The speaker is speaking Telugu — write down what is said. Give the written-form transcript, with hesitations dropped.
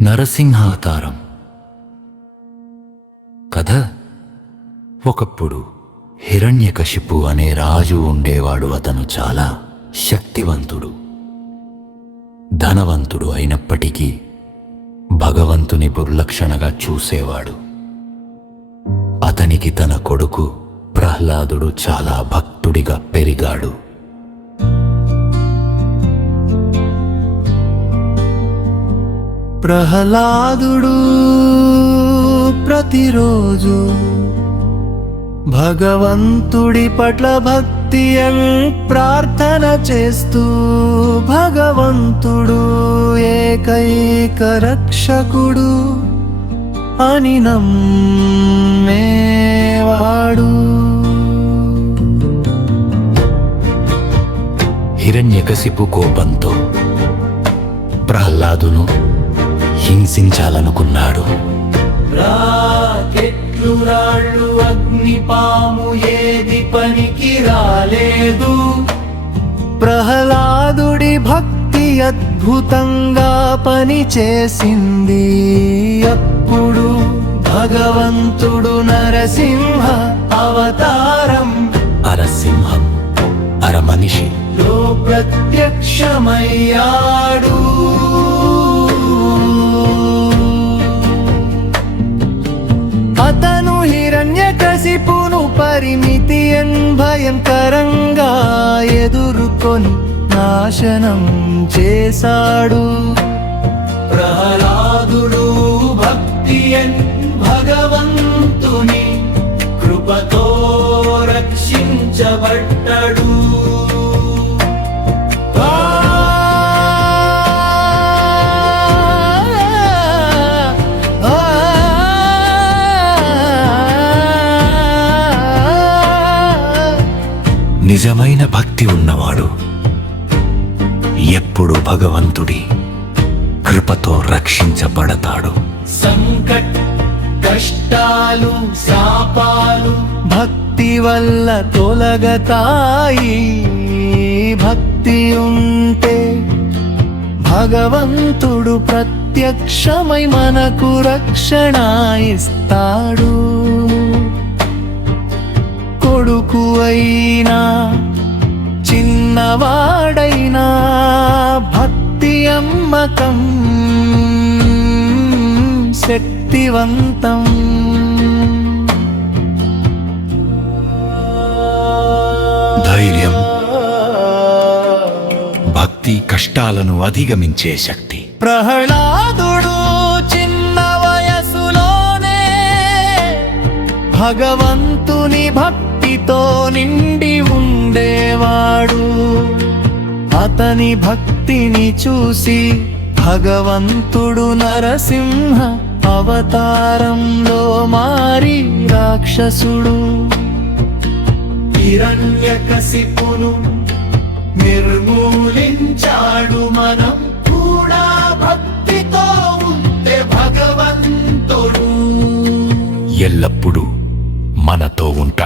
నరసింహావతారం కథ. ఒకప్పుడు హిరణ్యకశిపు అనే రాజు ఉండేవాడు. అతను చాలా శక్తివంతుడు, ధనవంతుడు అయినప్పటికీ భగవంతుని దుర్లక్షణగా చూసేవాడు. అతనికి తన కొడుకు ప్రహ్లాదుడు చాలా భక్తుడిగా పెరిగాడు. ప్రహ్లాదుడు ప్రతిరోజు భగవంతుడి పట్ల భక్తి ప్రార్థన చేస్తూ, భగవంతుడు ఏకైక రక్షకుడు అని నమ్మేవాడు. హిరణ్యకశిపు కోపంతో ప్రహ్లాదును హింసించాలనుకున్నాడు. రాకెట్లు, రాళ్ళు, అగ్నిపాము ఏది పనికి రాలేదు. ప్రహ్లాదుడి భక్తి అద్భుతంగా పనిచేసింది. అప్పుడు భగవంతుడు నరసింహ అవతారం, అరసింహం అరమనిషి లో ప్రత్యక్షమయ్యాడు. అతను హిరణ్యకశిపును పరిమితి భయంకరంగా ఎదుర్కొని నాశనం చేశాడు. ప్రహ్లాదుడు భక్తి భగవంతుని కృపతో రక్షించబడ్డాడు. నిజమైన భక్తి ఉన్నవాడు ఎప్పుడు భగవంతుడి కృపతో రక్షించబడతాడు. కష్టాలు, శాపాలు భక్తి వల్ల తొలగతాయి. భక్తి ఉంటే భగవంతుడు ప్రత్యక్షమై మనకు రక్షణ ఇస్తాడు. కొడుకు అయినా చిన్నవాడైనా భక్తి అమ్మకం శక్తివంతం. ధైర్యం, భక్తి కష్టాలను అధిగమించే శక్తి. ప్రహ్లాదుడు చిన్న వయసులోనే భగవంతుని భక్తితో నిండి ఉండేవాడు. అతని భక్తిని చూసి భగవంతుడు నరసింహ అవతారంలో మారి రాక్షసుడు హిరణ్యకశిపును నిర్మూలించాడు. మనం కూడా భక్తితో ఉంటే భగవంతుడు ఎల్లప్పుడూ మనతో ఉంటాడు.